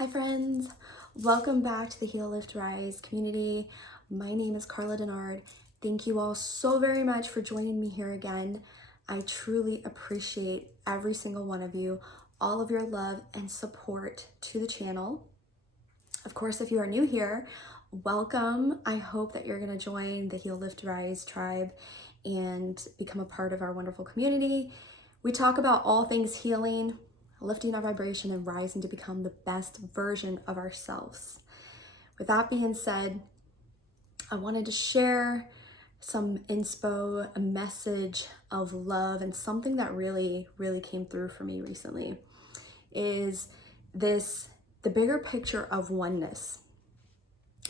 Hi friends, welcome back to the Heal, Lift, Rise community. My name is Karla. Thank you all so very much for joining me here again. I truly appreciate every single one of you, all of your love and support to the channel. Of course, if you are new here, welcome. I hope that you're going to join the Heal, Lift, Rise tribe and become a part of our wonderful community. We talk about all things healing, lifting our vibration, and rising to become the best version of ourselves. With that being said, I wanted to share some inspo, a message of love, and something that really came through for me recently is the bigger picture of oneness,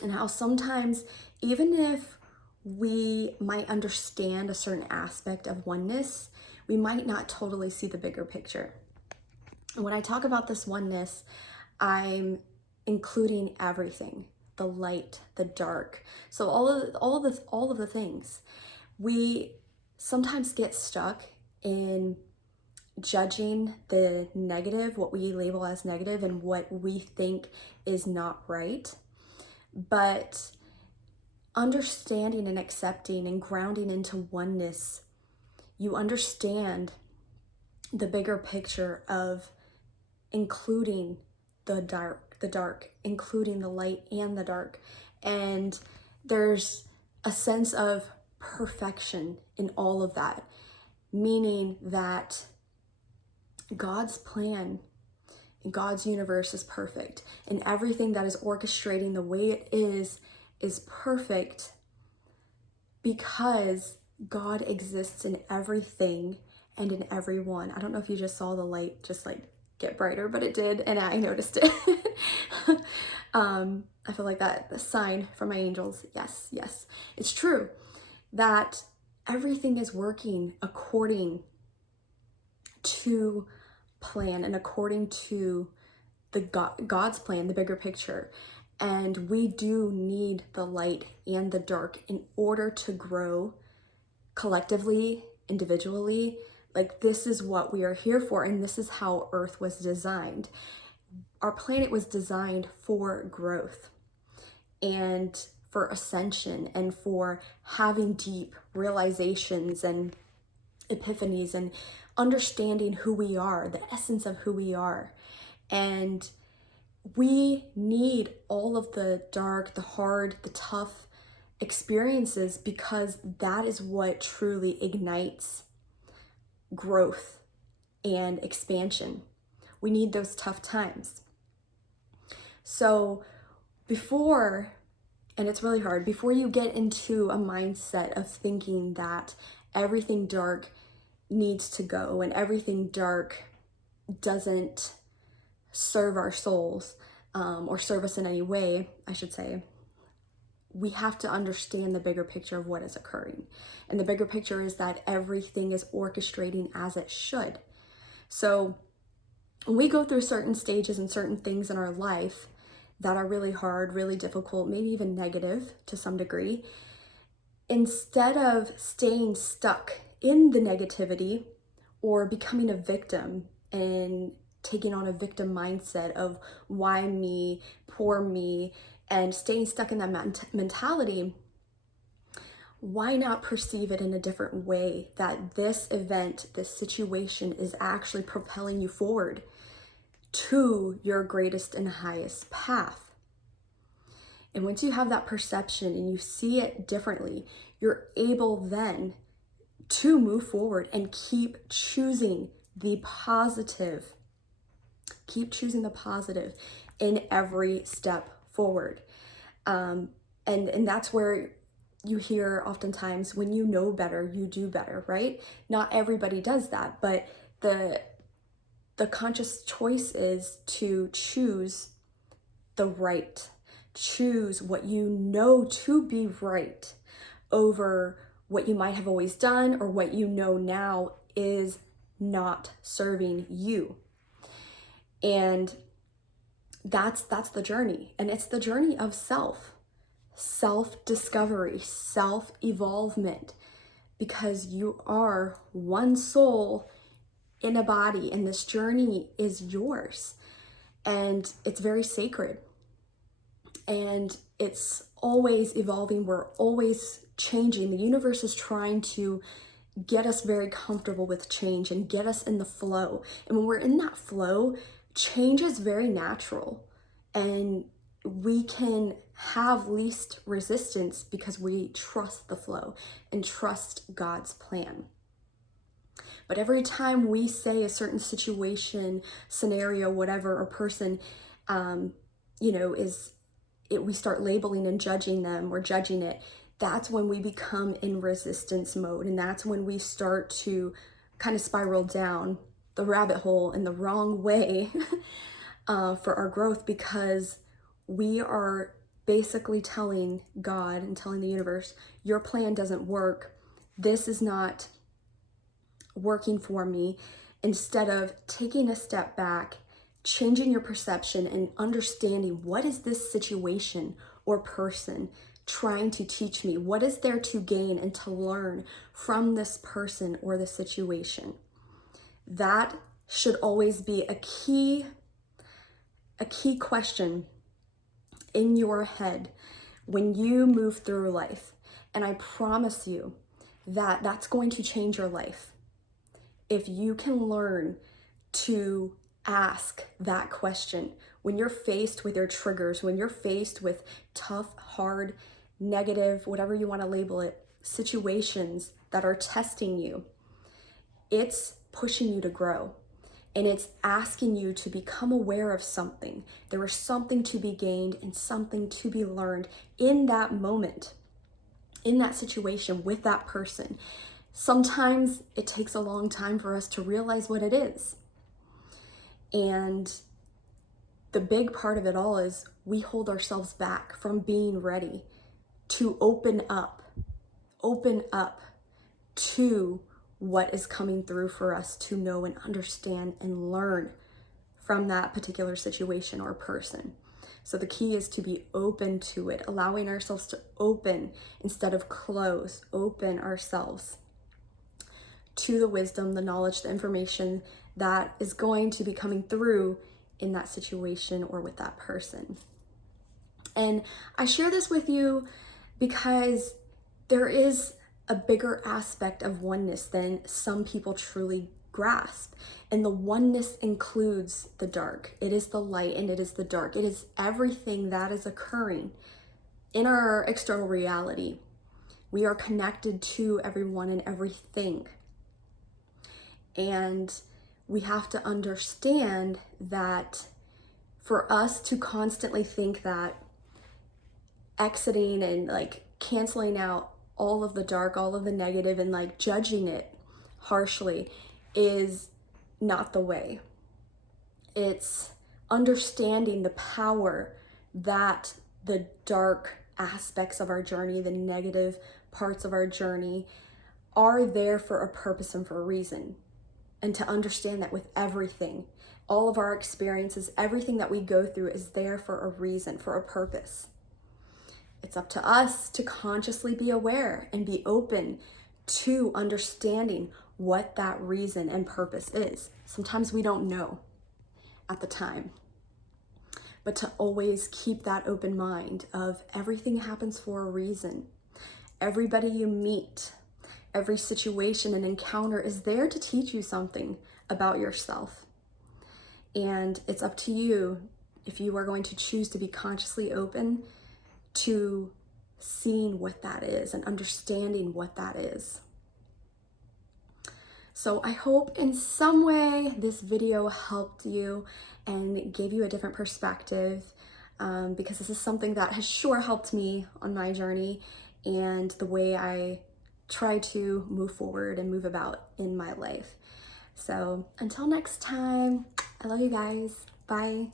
and how sometimes, even if we might understand a certain aspect of oneness, we might not totally see the bigger picture. And when I talk about this oneness, I'm including everything, the light, the dark. So all of the things. We sometimes get stuck in judging the negative, what we label as negative, and what we think is not right. But understanding and accepting and grounding into oneness, you understand the bigger picture of including the dark, including the light and the dark. And there's a sense of perfection in all of that, meaning that God's plan and God's universe is perfect, and everything that is orchestrating the way it is perfect because God exists in everything and in everyone. I don't know if you just saw the light just like get brighter, but it did, and I noticed it. I feel like that a sign from my angels. Yes, it's true that everything is working according to plan and according to the God's plan, the bigger picture. And we do need the light and the dark in order to grow collectively, individually. Like, this is what we are here for, and this is how Earth was designed. Our planet was designed for growth and for ascension and for having deep realizations and epiphanies and understanding who we are, the essence of who we are. And we need all of the dark, the hard, the tough experiences, because that is what truly ignites growth and expansion. We need those tough times. So and it's really hard, before you get into a mindset of thinking that everything dark needs to go and everything dark doesn't serve our souls, or serve us in any way, I should say, we have to understand the bigger picture of what is occurring. And the bigger picture is that everything is orchestrating as it should. So when we go through certain stages and certain things in our life that are really hard, really difficult, maybe even negative to some degree, instead of staying stuck in the negativity or becoming a victim and taking on a victim mindset of why me, poor me, and staying stuck in that mentality, why not perceive it in a different way, that this event, this situation is actually propelling you forward to your greatest and highest path. And once you have that perception and you see it differently, you're able then to move forward and keep choosing the positive. Keep choosing the positive in every step forward. And that's where you hear oftentimes, when you know better, you do better, right? Not everybody does that, but the conscious choice is to choose the right, choose what you know to be right over what you might have always done or what you know now is not serving you. And that's the journey. And it's the journey of self-discovery, self-evolvement, because you are one soul in a body, and this journey is yours. and it's very sacred, and it's always evolving. We're always changing. The universe is trying to get us very comfortable with change and get us in the flow. And when we're in that flow, change is very natural, and we can have least resistance because we trust the flow and trust God's plan. But every time we say a certain situation, scenario, whatever, or person, we start labeling and judging them or judging it, that's when we become in resistance mode. And that's when we start to kind of spiral down the rabbit hole in the wrong way for our growth, because we are basically telling God and telling the universe, your plan doesn't work. This is not working for me, instead of taking a step back, changing your perception and understanding, what is this situation or person trying to teach me? What is there to gain and to learn from this person or the situation? That should always be a key question in your head when you move through life. And I promise you that that's going to change your life if you can learn to ask that question when you're faced with your triggers, when you're faced with tough, hard, negative, whatever you want to label it, situations that are testing you. It's pushing you to grow, and it's asking you to become aware of something. There is something to be gained and something to be learned in that moment, in that situation, with that person. Sometimes it takes a long time for us to realize what it is. And the big part of it all is we hold ourselves back from being ready to open up to what is coming through for us to know and understand and learn from that particular situation or person. So the key is to be open to it, allowing ourselves to open instead of close, open ourselves to the wisdom, the knowledge, the information that is going to be coming through in that situation or with that person. And I share this with you because there is a bigger aspect of oneness than some people truly grasp. And the oneness includes the dark. It is the light and it is the dark. It is everything that is occurring in our external reality. We are connected to everyone and everything. And we have to understand that for us to constantly think that exiting and like canceling out all of the dark, all of the negative, and like judging it harshly is not the way. It's understanding the power that the dark aspects of our journey, the negative parts of our journey, are there for a purpose and for a reason. And to understand that with everything, all of our experiences, everything that we go through is there for a reason, for a purpose. It's up to us to consciously be aware and be open to understanding what that reason and purpose is. Sometimes we don't know at the time, but to always keep that open mind of everything happens for a reason. Everybody you meet, every situation and encounter is there to teach you something about yourself. And it's up to you if you are going to choose to be consciously open to seeing what that is and understanding what that is. So I hope in some way this video helped you and gave you a different perspective, because this is something that has sure helped me on my journey and the way I try to move forward and move about in my life. So until next time, I love you guys. Bye.